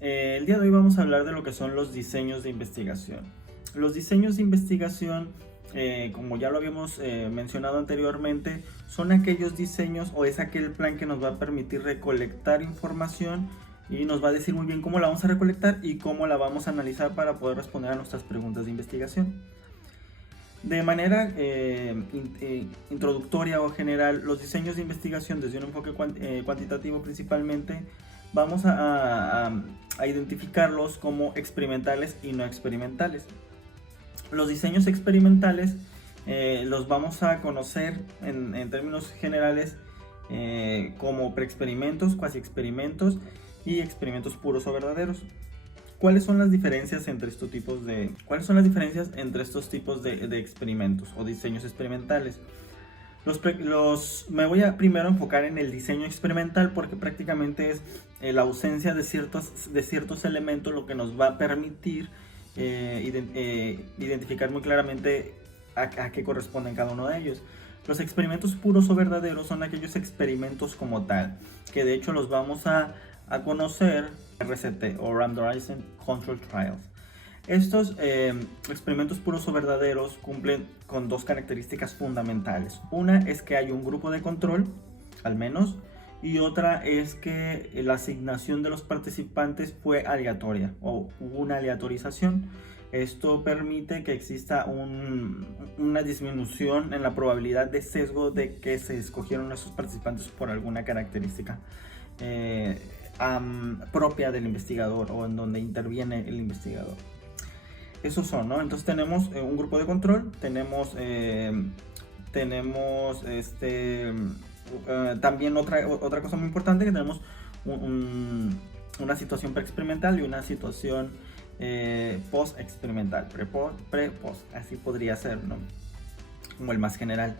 El día de hoy vamos a hablar de lo que son los diseños de investigación. Los diseños de investigación, como ya lo habíamos mencionado anteriormente, son aquellos diseños o es aquel plan que nos va a permitir recolectar información y nos va a decir muy bien cómo la vamos a recolectar y cómo la vamos a analizar para poder responder a nuestras preguntas de investigación. De manera introductoria o general, los diseños de investigación desde un enfoque cuantitativo principalmente, vamos a identificarlos como experimentales y no experimentales. Los diseños experimentales los vamos a conocer en términos generales como preexperimentos, cuasi experimentos y experimentos puros o verdaderos. ¿Cuáles son las diferencias entre estos tipos de experimentos o diseños experimentales? Me voy a primero enfocar en el diseño experimental porque prácticamente es la ausencia de ciertos elementos lo que nos va a permitir identificar muy claramente a qué corresponden cada uno de ellos. Los experimentos puros o verdaderos son aquellos experimentos como tal, que de hecho los vamos a conocer RCT o Randomized Control Trials. Estos experimentos puros o verdaderos cumplen con dos características fundamentales. Una es que hay un grupo de control, al menos, y otra es que la asignación de los participantes fue aleatoria o hubo una aleatorización. Esto permite que exista una disminución en la probabilidad de sesgo de que se escogieron a esos participantes por alguna característica propia del investigador o en donde interviene el investigador. Esos son, ¿no? Entonces tenemos un grupo de control, tenemos también otra cosa muy importante, que tenemos una situación preexperimental y una situación post-experimental, pre-post, así podría ser, ¿no? Como el más general.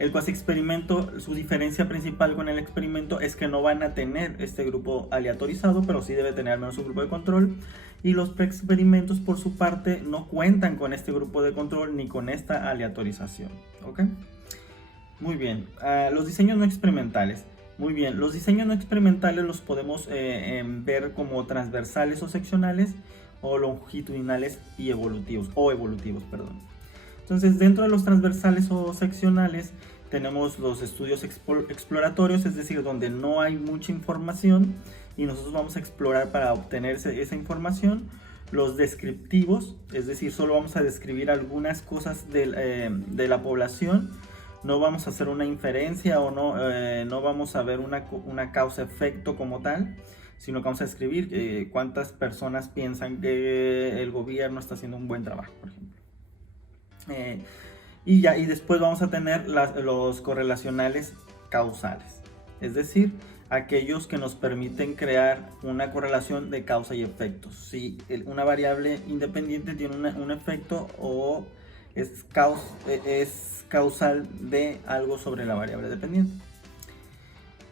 El cuasi experimento, su diferencia principal con el experimento es que no van a tener este grupo aleatorizado, pero sí debe tener al menos un grupo de control. Y los preexperimentos, por su parte, no cuentan con este grupo de control ni con esta aleatorización. ¿Ok? Muy bien. Los diseños no experimentales. Muy bien. Los diseños no experimentales los podemos ver como transversales o seccionales, o longitudinales y evolutivos, perdón. Entonces, dentro de los transversales o seccionales tenemos los estudios exploratorios, es decir, donde no hay mucha información y nosotros vamos a explorar para obtener esa información. Los descriptivos, es decir, solo vamos a describir algunas cosas de la población. No vamos a hacer una inferencia o no vamos a ver una causa-efecto como tal, sino que vamos a describir cuántas personas piensan que el gobierno está haciendo un buen trabajo, por ejemplo. Y después vamos a tener los correlacionales causales, es decir, aquellos que nos permiten crear una correlación de causa y efecto. Si una variable independiente tiene un efecto o es causal de algo sobre la variable dependiente.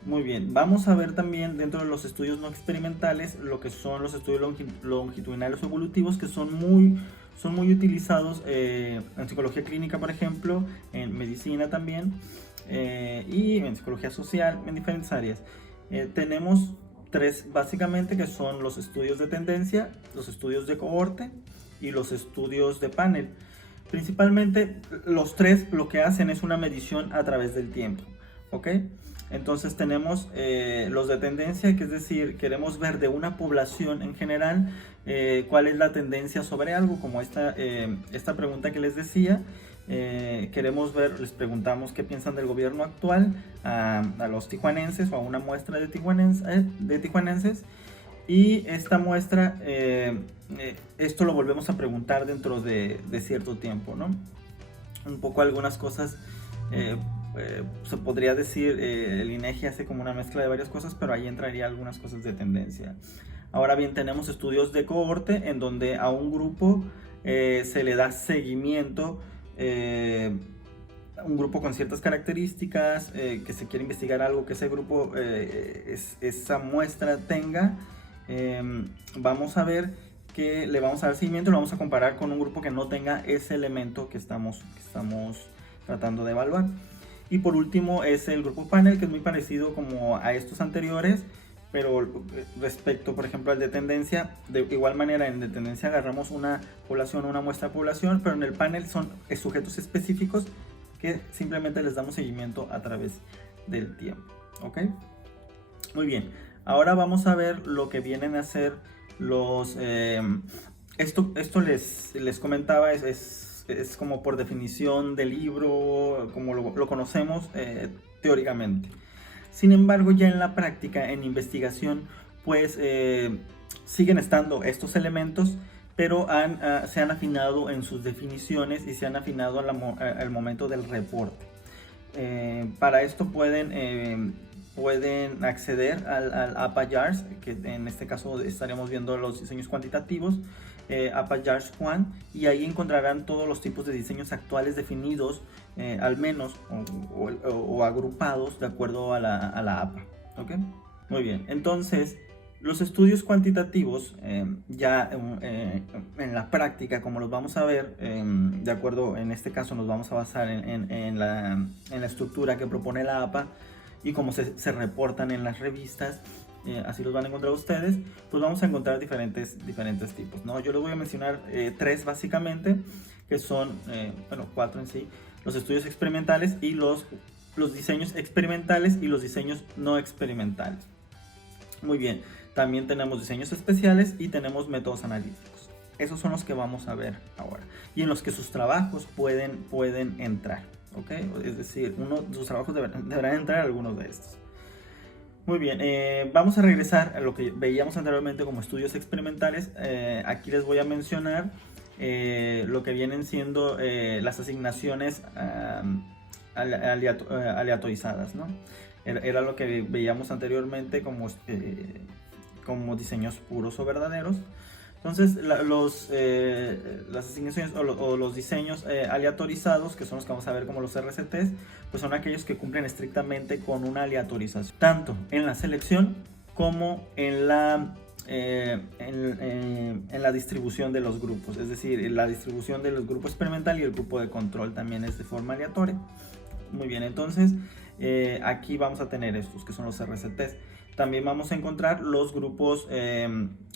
Muy bien, vamos a ver también dentro de los estudios no experimentales lo que son los estudios longitudinales o evolutivos, que son muy utilizados en psicología clínica, por ejemplo, en medicina también, y en psicología social, en diferentes áreas. Tenemos tres básicamente, que son los estudios de tendencia, los estudios de cohorte y los estudios de panel. Principalmente los tres lo que hacen es una medición a través del tiempo, ¿ok? Entonces tenemos los de tendencia, que es decir, queremos ver de una población en general cuál es la tendencia sobre algo, como esta pregunta que les decía. Queremos ver, les preguntamos qué piensan del gobierno actual a los tijuanenses o a una muestra de tijuanenses, y esta muestra, esto lo volvemos a preguntar dentro de cierto tiempo, ¿no? Un poco algunas cosas. Se podría decir, el INEGI hace como una mezcla de varias cosas, pero ahí entraría algunas cosas de tendencia. Ahora bien, tenemos estudios de cohorte en donde a un grupo se le da seguimiento, un grupo con ciertas características, que se quiere investigar algo que ese grupo, esa muestra tenga. Vamos a ver que le vamos a dar seguimiento, lo vamos a comparar con un grupo que no tenga ese elemento que estamos tratando de evaluar. Y por último es el grupo panel, que es muy parecido como a estos anteriores, pero respecto, por ejemplo, al de tendencia, de igual manera en de tendencia agarramos una población, una muestra de población, pero en el panel son sujetos específicos que simplemente les damos seguimiento a través del tiempo. ¿Ok? Muy bien, ahora vamos a ver lo que vienen a ser los... esto les comentaba, es como por definición del libro, como lo conocemos teóricamente. Sin embargo, ya en la práctica, en investigación, pues siguen estando estos elementos, pero se han afinado en sus definiciones y se han afinado al momento del reporte. Para esto pueden acceder al APA-JARS, que en este caso estaremos viendo los diseños cuantitativos, APA-JARS Quant, y ahí encontrarán todos los tipos de diseños actuales definidos, al menos, o agrupados de acuerdo a la APA. ¿Okay? Muy bien, entonces los estudios cuantitativos, ya en la práctica, como los vamos a ver, de acuerdo, en este caso nos vamos a basar en la estructura que propone la APA y cómo se reportan en las revistas, así los van a encontrar ustedes, pues vamos a encontrar diferentes tipos, ¿no? Yo les voy a mencionar 3 básicamente, que son, bueno, 4 en sí: los estudios experimentales y los diseños experimentales y los diseños no experimentales. Muy bien, también tenemos diseños especiales y tenemos métodos analíticos. Esos son los que vamos a ver ahora y en los que sus trabajos pueden entrar, ¿ok? Es decir, sus trabajos deberán entrar algunos de estos. Muy bien, vamos a regresar a lo que veíamos anteriormente como estudios experimentales. Aquí les voy a mencionar lo que vienen siendo las asignaciones aleatorizadas, ¿no? Era lo que veíamos anteriormente como diseños puros o verdaderos. Entonces las asignaciones o los diseños aleatorizados, que son los que vamos a ver como los RCTs, pues son aquellos que cumplen estrictamente con una aleatorización, tanto en la selección como en la distribución de los grupos. Es decir, la distribución del grupo experimental y el grupo de control también es de forma aleatoria. Muy bien, entonces aquí vamos a tener estos que son los RCTs. También vamos a encontrar los grupos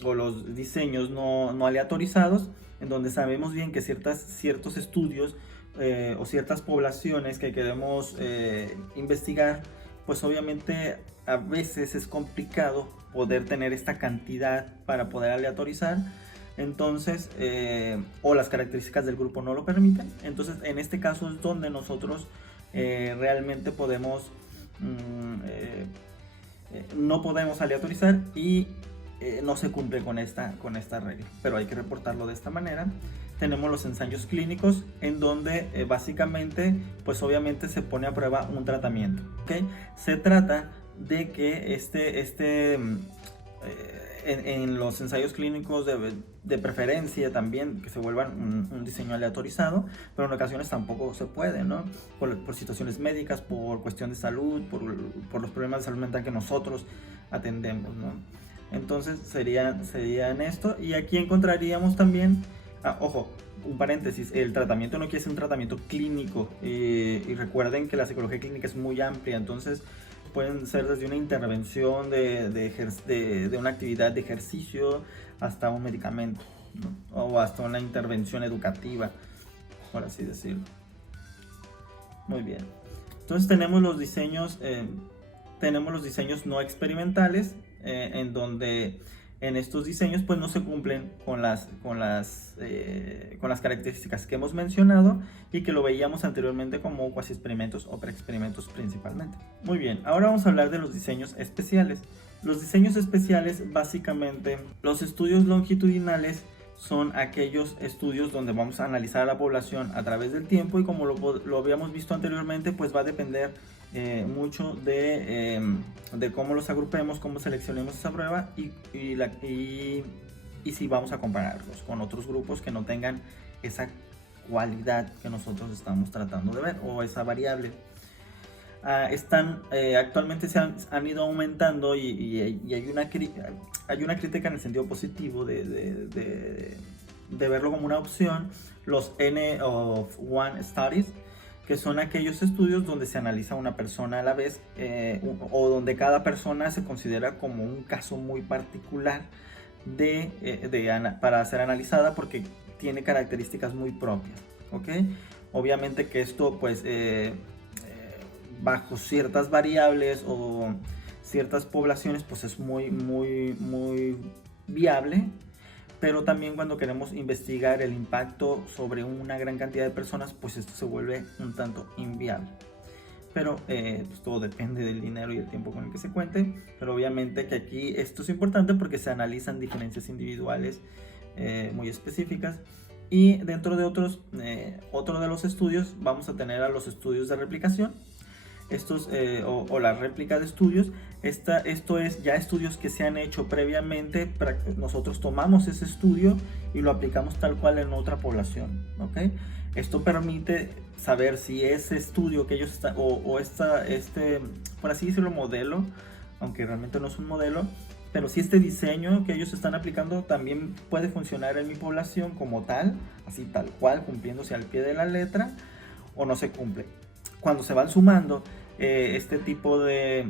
o los diseños no aleatorizados, en donde sabemos bien que ciertos estudios o ciertas poblaciones que queremos investigar, pues obviamente a veces es complicado poder tener esta cantidad para poder aleatorizar. Entonces, o las características del grupo no lo permiten. Entonces, en este caso es donde nosotros realmente no podemos aleatorizar y no se cumple con esta regla, pero hay que reportarlo de esta manera. Tenemos los ensayos clínicos, en donde básicamente, pues obviamente se pone a prueba un tratamiento, ¿okay? Se trata de que en los ensayos clínicos de preferencia también que se vuelvan un diseño aleatorizado, pero en ocasiones tampoco se puede, ¿no? Por situaciones médicas, por cuestión de salud, por los problemas de salud mental que nosotros atendemos, ¿no? Entonces serían esto, y aquí encontraríamos también, ojo, un paréntesis, el tratamiento no quiere ser un tratamiento clínico, y recuerden que la psicología clínica es muy amplia, entonces pueden ser desde una intervención de una actividad de ejercicio hasta un medicamento, ¿no? O hasta una intervención educativa, por así decirlo. Muy bien, entonces tenemos los diseños no experimentales, en donde en estos diseños pues no se cumplen con las características que hemos mencionado y que lo veíamos anteriormente como cuasi experimentos o preexperimentos principalmente. Muy bien, ahora vamos a hablar de los diseños especiales. Los diseños especiales, básicamente, los estudios longitudinales son aquellos estudios donde vamos a analizar a la población a través del tiempo, y como lo habíamos visto anteriormente, pues va a depender mucho de cómo los agrupemos, cómo seleccionemos esa prueba y si vamos a compararlos con otros grupos que no tengan esa cualidad que nosotros estamos tratando de ver, o esa variable. Actualmente se han ido aumentando y hay una crítica en el sentido positivo de verlo como una opción, los N of One Studies, que son aquellos estudios donde se analiza una persona a la vez, o donde cada persona se considera como un caso muy particular para ser analizada, porque tiene características muy propias, ¿ok? Obviamente que esto, pues, bajo ciertas variables o ciertas poblaciones, pues es muy viable, pero también cuando queremos investigar el impacto sobre una gran cantidad de personas, pues esto se vuelve un tanto inviable. Pero pues todo depende del dinero y el tiempo con el que se cuente, pero obviamente que aquí esto es importante porque se analizan diferencias individuales muy específicas. Y dentro de otro de los estudios vamos a tener a los estudios de replicación. Estos o la réplica de estudios. Esto es ya estudios que se han hecho previamente. Nosotros tomamos ese estudio y lo aplicamos tal cual en otra población, ¿ok? Esto permite saber si ese estudio que ellos están, por así decirlo, modelo, aunque realmente no es un modelo, pero si este diseño que ellos están aplicando también puede funcionar en mi población como tal, así tal cual, cumpliéndose al pie de la letra, o no se cumple. Cuando se van sumando este tipo de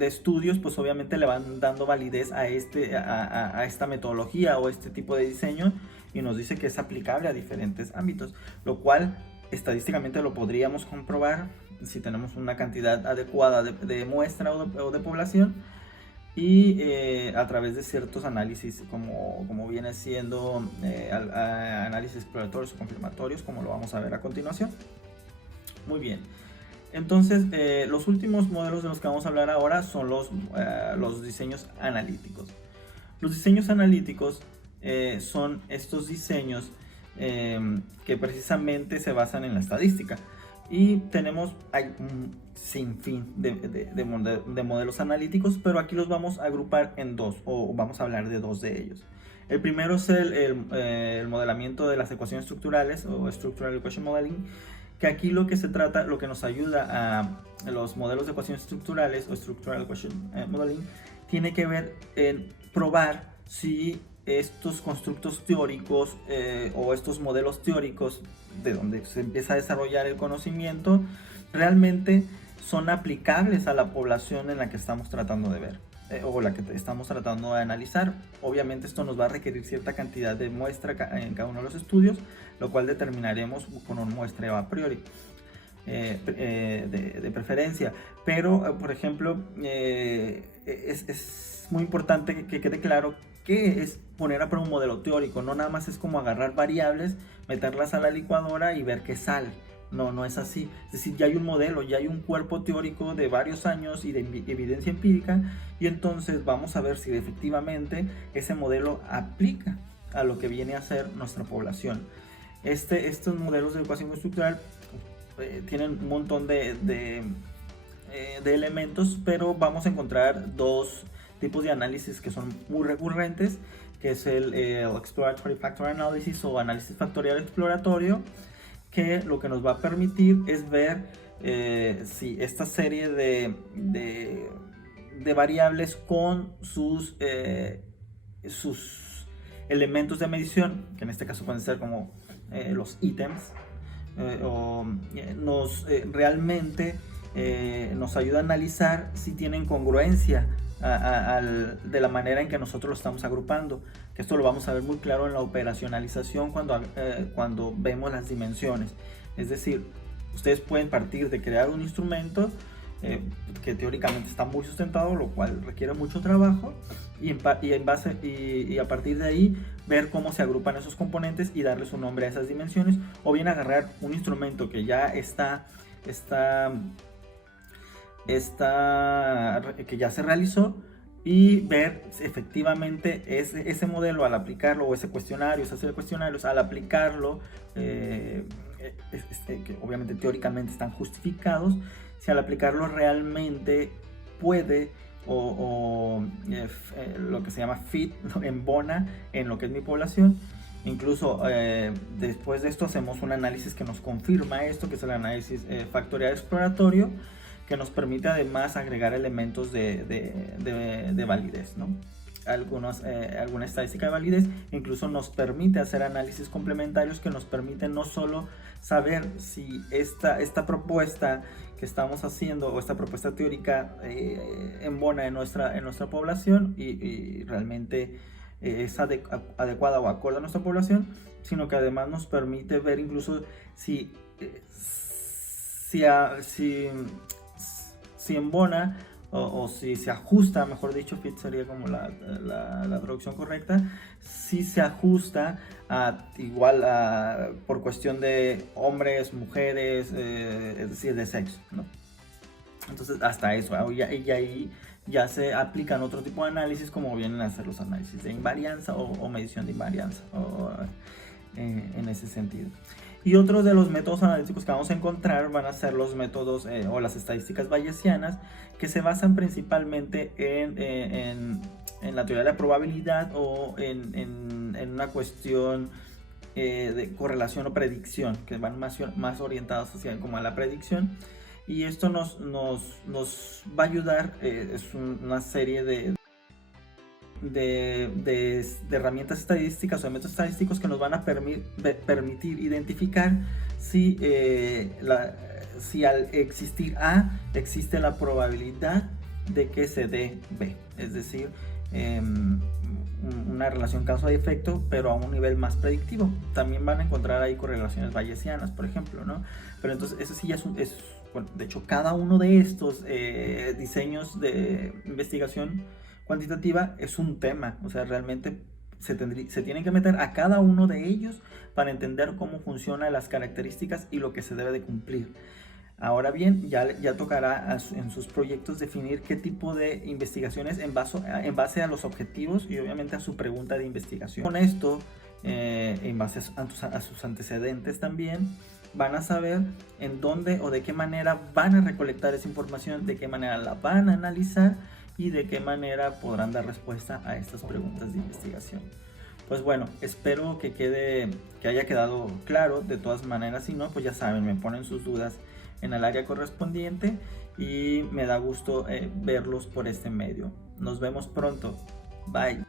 estudios, pues obviamente le van dando validez a esta metodología o este tipo de diseño, y nos dice que es aplicable a diferentes ámbitos, lo cual estadísticamente lo podríamos comprobar si tenemos una cantidad adecuada de muestra o de población, y a través de ciertos análisis como viene siendo análisis exploratorios o confirmatorios, como lo vamos a ver a continuación. Muy bien, entonces los últimos modelos de los que vamos a hablar ahora son los diseños analíticos. Los diseños analíticos son estos diseños que precisamente se basan en la estadística, y hay un sinfín de modelos analíticos, pero aquí los vamos a agrupar en dos, o vamos a hablar de dos de ellos. El primero es el modelamiento de las ecuaciones estructurales, o Structural Equation Modeling, que aquí lo que nos ayuda a los modelos de ecuaciones estructurales o Structural Equation Modeling tiene que ver en probar si estos constructos teóricos o estos modelos teóricos de donde se empieza a desarrollar el conocimiento realmente son aplicables a la población en la que estamos tratando de ver o la que estamos tratando de analizar. Obviamente esto nos va a requerir cierta cantidad de muestra en cada uno de los estudios, lo cual determinaremos con una muestreo a priori de preferencia. Pero por ejemplo es muy importante que quede claro que es poner a prueba un modelo teórico. No nada más es como agarrar variables, meterlas a la licuadora y ver qué sale. No es así. Es decir, ya hay un modelo, ya hay un cuerpo teórico de varios años y de evidencia empírica, y entonces vamos a ver si efectivamente ese modelo aplica a lo que viene a ser nuestra población. Estos modelos de ecuación estructural tienen un montón de elementos, pero vamos a encontrar dos tipos de análisis que son muy recurrentes, que es el Exploratory Factor Analysis o análisis factorial exploratorio, que lo que nos va a permitir es ver si esta serie de variables con sus elementos de medición, que en este caso pueden ser como los ítems, realmente nos ayuda a analizar si tienen congruencia de la manera en que nosotros lo estamos agrupando, que esto lo vamos a ver muy claro en la operacionalización cuando vemos las dimensiones. Es decir, ustedes pueden partir de crear un instrumento que teóricamente está muy sustentado, lo cual requiere mucho trabajo, y a partir de ahí ver cómo se agrupan esos componentes y darles un nombre a esas dimensiones, o bien agarrar un instrumento que ya que ya se realizó y ver efectivamente ese modelo al aplicarlo, o esa serie de cuestionarios al aplicarlo, que obviamente teóricamente están justificados, si al aplicarlo realmente puede lo que se llama fit, embona en lo que es mi población. Incluso después de esto hacemos un análisis que nos confirma esto, que es el análisis factorial exploratorio, que nos permite además agregar elementos de validez, ¿no? alguna estadística de validez, incluso nos permite hacer análisis complementarios que nos permiten no solo saber si esta propuesta que estamos haciendo o esta propuesta teórica embona en nuestra población y realmente es adecuada o acorde a nuestra población, sino que además nos permite ver incluso si embona o si se ajusta, mejor dicho, fit sería como la traducción correcta, si se ajusta por cuestión de hombres, mujeres, es decir, de sexo, ¿no? Entonces hasta eso, y ahí ya se aplican otro tipo de análisis, como vienen a ser los análisis de invarianza o medición de invarianza en ese sentido. Y otros de los métodos analíticos que vamos a encontrar van a ser los métodos o las estadísticas bayesianas, que se basan principalmente en la teoría de la probabilidad o en una cuestión de correlación o predicción, que van más orientados hacia como a la predicción. Y esto nos va a ayudar, es una serie de herramientas estadísticas o de métodos estadísticos que nos van a permitir identificar si al existir A, existe la probabilidad de que se dé B, es decir, una relación causa y efecto, pero a un nivel más predictivo. También van a encontrar ahí correlaciones bayesianas, por ejemplo, ¿no? Pero entonces eso sí ya bueno, de hecho, cada uno de estos diseños de investigación cuantitativa es un tema, o sea, realmente se tienen que meter a cada uno de ellos para entender cómo funcionan las características y lo que se debe de cumplir. Ahora bien, ya tocará en sus proyectos definir qué tipo de investigaciones en base a los objetivos y obviamente a su pregunta de investigación. Con esto, en base a sus antecedentes también, van a saber en dónde o de qué manera van a recolectar esa información, de qué manera la van a analizar y de qué manera podrán dar respuesta a estas preguntas de investigación. Pues bueno, espero que haya quedado claro. De todas maneras, si no, pues ya saben, me ponen sus dudas en el área correspondiente y me da gusto verlos por este medio. Nos vemos pronto. Bye.